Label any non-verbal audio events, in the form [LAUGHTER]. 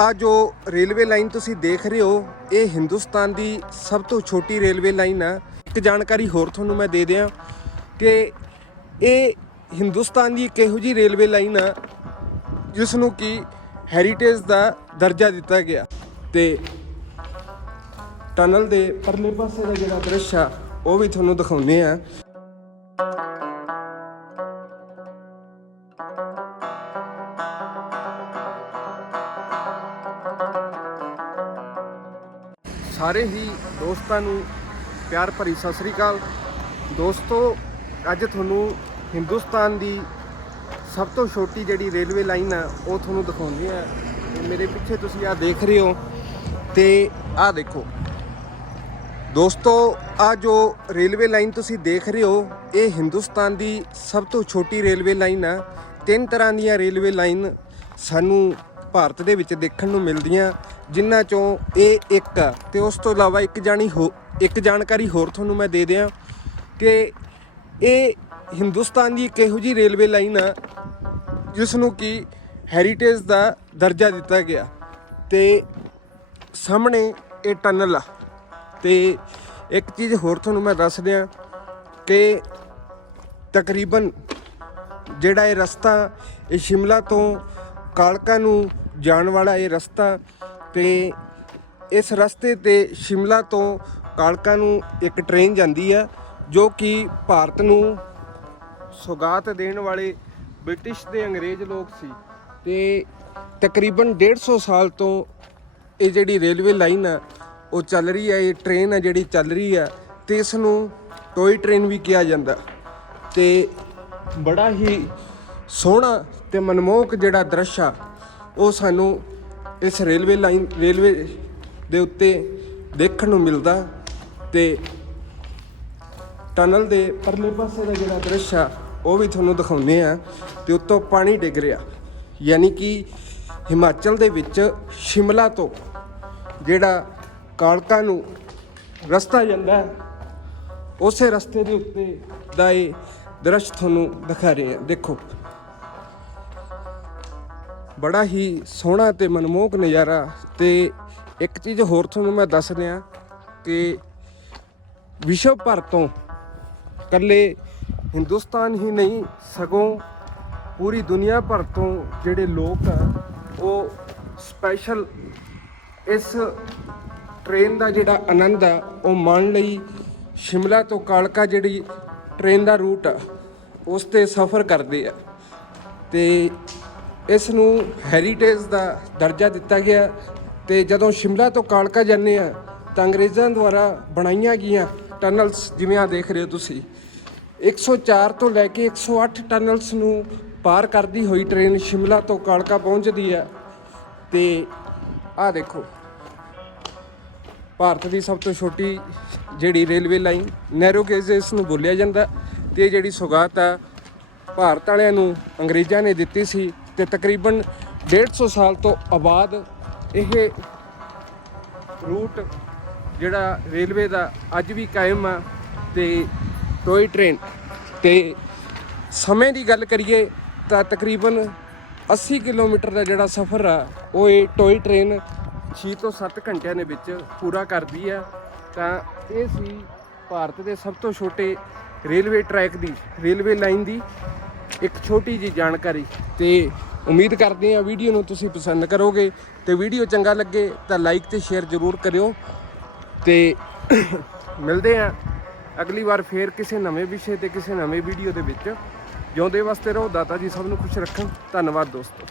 ਆ ਜੋ railway line ਤੁਸੀਂ ਦੇਖ ਰਹੇ ਹੋ, ਇਹ ਹਿੰਦੁਸਤਾਨ ਦੀ ਸਭ ਤੋਂ ਛੋਟੀ ਰੇਲਵੇ ਲਾਈਨ ਆ। ਇੱਕ ਜਾਣਕਾਰੀ ਹੋਰ ਤੁਹਾਨੂੰ ਮੈਂ ਦੇ ਦਿਆਂ ਕਿ ਇਹ ਹਿੰਦੁਸਤਾਨ ਦੀ ਇੱਕ ਇਹੋ ਜੀ ਰੇਲਵੇ ਲਾਈਨ ਆ ਜਿਸ ਨੂੰ ਕਿ ਹੈਰੀਟੇਜ ਦਾ ਦਰਜਾ ਦਿੱਤਾ ਗਿਆ। ਤੇ ਟਨਲ ਦੇ ਪਰਲੇ ਪਾਸੇ ਦਾ ਜਿਹੜਾ ਦ੍ਰਿਸ਼ ਆ, ਉਹ ਵੀ ਤੁਹਾਨੂੰ ਦਿਖਾਉਂਦੇ ਆ। ਸਾਰੇ ਹੀ ਦੋਸਤਾਂ ਨੂੰ ਪਿਆਰ ਭਰੀ ਸਤਿ ਸ੍ਰੀ ਅਕਾਲ। ਦੋਸਤੋ, ਅੱਜ ਤੁਹਾਨੂੰ ਹਿੰਦੁਸਤਾਨ ਦੀ ਸਭ ਤੋਂ ਛੋਟੀ ਜਿਹੜੀ ਰੇਲਵੇ ਲਾਈਨ ਆ, ਉਹ ਤੁਹਾਨੂੰ ਦਿਖਾਉਂਦੇ ਆ। ਮੇਰੇ ਪਿੱਛੇ ਤੁਸੀਂ ਆ ਦੇਖ ਰਹੇ ਹੋ ਤੇ ਆ ਦੇਖੋ। ਦੋਸਤੋ ਆ ਜੋ ਰੇਲਵੇ ਲਾਈਨ ਤੁਸੀਂ ਦੇਖ ਰਹੇ ਹੋ, ਇਹ ਹਿੰਦੁਸਤਾਨ ਦੀ ਸਭ ਤੋਂ ਛੋਟੀ ਰੇਲਵੇ ਲਾਈਨ ਆ। ਤਿੰਨ ਤਰ੍ਹਾਂ ਦੀਆਂ ਰੇਲਵੇ ਲਾਈਨ ਸਾਨੂੰ ਭਾਰਤ ਦੇ ਵਿੱਚ ਦੇਖਣ ਨੂੰ ਮਿਲਦੀਆਂ, ਜਿਨ੍ਹਾਂ ਚੋਂ ਇਹ ਇੱਕ ਆ। ਤੇ ਉਸ ਤੋਂ ਇਲਾਵਾ ਇੱਕ ਜਾਣੀ ਹੋ, ਇੱਕ ਜਾਣਕਾਰੀ ਹੋਰ ਤੁਹਾਨੂੰ ਮੈਂ ਦੇ ਦਿਆਂ ਕਿ ਇਹ ਹਿੰਦੁਸਤਾਨ ਦੀ ਇੱਕ ਇਹੋ ਜੀ ਰੇਲਵੇ ਲਾਈਨ ਆ ਜਿਸ ਨੂੰ ਕਿ ਹੈਰੀਟੇਜ ਦਾ ਦਰਜਾ ਦਿੱਤਾ ਗਿਆ। ਤੇ ਸਾਹਮਣੇ ਇਹ ਟਨਲ ਆ। ਤੇ ਇੱਕ ਚੀਜ਼ ਹੋਰ ਤੁਹਾਨੂੰ ਮੈਂ ਦੱਸ ਦਿਆਂ ਕਿ ਤਕਰੀਬਨ ਜਿਹੜਾ ਇਹ ਰਸਤਾ, ਇਹ ਸ਼ਿਮਲਾ ਤੋਂ ਕਾਲਕਾ ਨੂੰ ਜਾਣ ਵਾਲਾ ਇਹ ਰਸਤਾ ਤੇ ਇਸ ਰਸਤੇ ਤੇ ਸ਼ਿਮਲਾ ਤੋਂ ਕਾਲਕਾ ਨੂੰ ਇੱਕ ਟ੍ਰੇਨ ਜਾਂਦੀ ਆ, ਜੋ ਕਿ ਭਾਰਤ ਨੂੰ ਸੁਗਾਤ ਦੇਣ ਵਾਲੇ ਬ੍ਰਿਟਿਸ਼ ਦੇ ਅੰਗਰੇਜ਼ ਲੋਕ ਸੀ ਤੇ ਤਕਰੀਬਨ 150 ਸਾਲ ਤੋਂ ਇਹ ਜਿਹੜੀ ਰੇਲਵੇ ਲਾਈਨ ਆ, ਉਹ ਚੱਲ ਰਹੀ ਹੈ ਇਹ ਟ੍ਰੇਨ ਆ ਜਿਹੜੀ ਚੱਲ ਰਹੀ ਆ, ਤੇ ਇਸ ਨੂੰ ਟੋਏ ਟ੍ਰੇਨ ਵੀ ਕਿਹਾ ਜਾਂਦਾ। ਤੇ ਬੜਾ ਹੀ ਸੋਹਣਾ ਤੇ ਮਨਮੋਹਕ ਜਿਹੜਾ ਦ੍ਰਿਸ਼ ਆ, ਉਹ ਸਾਨੂੰ ਇਸ ਰੇਲਵੇ ਲਾਈਨ, ਰੇਲਵੇ ਦੇ ਉੱਤੇ ਦੇਖਣ ਨੂੰ ਮਿਲਦਾ ਤੇ ਟਨਲ ਦੇ ਪਰਲੇ ਪਾਸੇ ਦਾ ਜਿਹੜਾ ਦ੍ਰਿਸ਼ ਆ, ਉਹ ਵੀ ਤੁਹਾਨੂੰ ਦਿਖਾਉਂਦੇ ਆ ਤੇ ਉੱਤੋਂ ਪਾਣੀ ਡਿੱਗ ਰਿਹਾ। ਯਾਨੀ ਕਿ ਹਿਮਾਚਲ ਦੇ ਵਿੱਚ ਸ਼ਿਮਲਾ ਤੋਂ ਜਿਹੜਾ ਕਾਲਕਾ ਨੂੰ ਰਸਤਾ ਜਾਂਦਾ ਉਸੇ ਰਸਤੇ ਦੇ ਉੱਤੇ ਦਾ ਇਹ ਦ੍ਰਿਸ਼ ਤੁਹਾਨੂੰ ਦਿਖਾ ਰਹੇ ਆ ਦੇਖੋ। ਬੜਾ ਹੀ ਸੋਹਣਾ ਤੇ ਮਨਮੋਹਕ ਨਜ਼ਾਰਾ ਤੇ ਇੱਕ ਚੀਜ਼ ਹੋਰ ਤੁਹਾਨੂੰ ਮੈਂ ਦੱਸ ਦਿਆਂ ਕਿ ਵਿਸ਼ਵ ਭਰ ਤੋਂ ਇਕੱਲੇ ਹਿੰਦੁਸਤਾਨ ਹੀ ਨਹੀਂ, ਸਗੋਂ ਪੂਰੀ ਦੁਨੀਆ ਭਰ ਤੋਂ ਜਿਹੜੇ ਲੋਕ ਆ, ਉਹ ਸਪੈਸ਼ਲ ਇਸ ਟ੍ਰੇਨ ਦਾ ਜਿਹੜਾ ਆਨੰਦ ਆ, ਉਹ ਮਾਣ ਲਈ ਸ਼ਿਮਲਾ ਤੋਂ ਕਾਲਕਾ ਜਿਹੜੀ ਟ੍ਰੇਨ ਦਾ ਰੂਟ ਆ, ਉਸ ਤੇ ਸਫ਼ਰ ਕਰਦੇ ਆ। ਤੇ ਇਸ ਨੂੰ ਹੈਰੀਟੇਜ ਦਾ ਦਰਜਾ ਦਿੱਤਾ ਗਿਆ ਤੇ ਜਦੋਂ ਸ਼ਿਮਲਾ ਤੋਂ ਕਾਲਕਾ ਜਾਂਦੇ ਆ ਤਾਂ ਅੰਗਰੇਜ਼ਾਂ ਦੁਆਰਾ ਬਣਾਈਆਂ ਗਈਆਂ ਟਨਲਸ ਜਿਵੇਂ ਆ ਦੇਖ ਰਹੇ ਹੋ ਤੁਸੀਂ 104 ਤੋਂ ਲੈ ਕੇ 108 ਟਨਲਸ ਨੂੰ ਪਾਰ ਕਰਦੀ ਹੋਈ ਟ੍ਰੇਨ ਸ਼ਿਮਲਾ ਤੋਂ ਕਾਲਕਾ ਪਹੁੰਚਦੀ ਹੈ ਤੇ ਆ ਦੇਖੋ, ਭਾਰਤ ਦੀ ਸਭ ਤੋਂ ਛੋਟੀ ਜਿਹੜੀ ਰੇਲਵੇ ਲਾਈਨ ਨੈਰੋ ਗੇਜ ਇਸ ਨੂੰ ਬੋਲਿਆ ਜਾਂਦਾ ਤੇ ਜਿਹੜੀ ਸੁਗਾਤ ਆ, ਭਾਰਤ ਵਾਲਿਆਂ ਨੂੰ ਅੰਗਰੇਜ਼ਾਂ ਨੇ ਦਿੱਤੀ ਸੀ। ਤੇ ਤਕਰੀਬਨ 150 ਸਾਲ ਤੋਂ ਆਬਾਦ ਇਹ ਰੂਟ ਜਿਹੜਾ ਰੇਲਵੇ ਦਾ ਅੱਜ ਵੀ ਕਾਇਮ ਆ ਤੇ ਟੋਏ ਟ੍ਰੇਨ ਤੇ ਸਮੇਂ ਦੀ ਗੱਲ ਕਰੀਏ ਤਾਂ ਤਕਰੀਬਨ 80 ਕਿਲੋਮੀਟਰ ਦਾ ਜਿਹੜਾ ਸਫ਼ਰ ਆ, ਉਹ ਇਹ ਟੋਏ ਟ੍ਰੇਨ 6 ਤੋਂ 7 ਘੰਟਿਆਂ ਦੇ ਵਿੱਚ ਪੂਰਾ ਕਰਦੀ ਆ। ਤਾਂ ਇਹ ਸੀ ਭਾਰਤ ਦੇ ਸਭ ਤੋਂ ਛੋਟੇ ਰੇਲਵੇ ਟਰੈਕ ਦੀ, ਰੇਲਵੇ ਲਾਈਨ ਦੀ। ਇੱਕ ਛੋਟੀ ਜੀ ਜਾਣਕਾਰੀ ਤੇ ਉਮੀਦ ਕਰਦੇ ਆ ਵੀਡੀਓ ਨੂੰ ਤੁਸੀਂ ਪਸੰਦ ਕਰੋਗੇ ਤੇ ਵੀਡੀਓ ਚੰਗਾ ਲੱਗੇ ਤਾਂ ਲਾਈਕ ਤੇ ਸ਼ੇਅਰ ਜ਼ਰੂਰ ਕਰਿਓ ਤੇ [COUGHS] ਮਿਲਦੇ ਆ ਅਗਲੀ ਵਾਰ ਫੇਰ ਕਿਸੇ ਨਵੇਂ ਵਿਸ਼ੇ ਤੇ ਕਿਸੇ ਨਵੇਂ ਵੀਡੀਓ ਦੇ ਵਿੱਚ। ਜਿਉਂਦੇ ਵਾਸਤੇ ਰਹੋ, ਦਾਤਾ ਜੀ ਸਭ ਨੂੰ ਖੁਸ਼ ਰੱਖਣ। ਧੰਨਵਾਦ ਦੋਸਤੋ।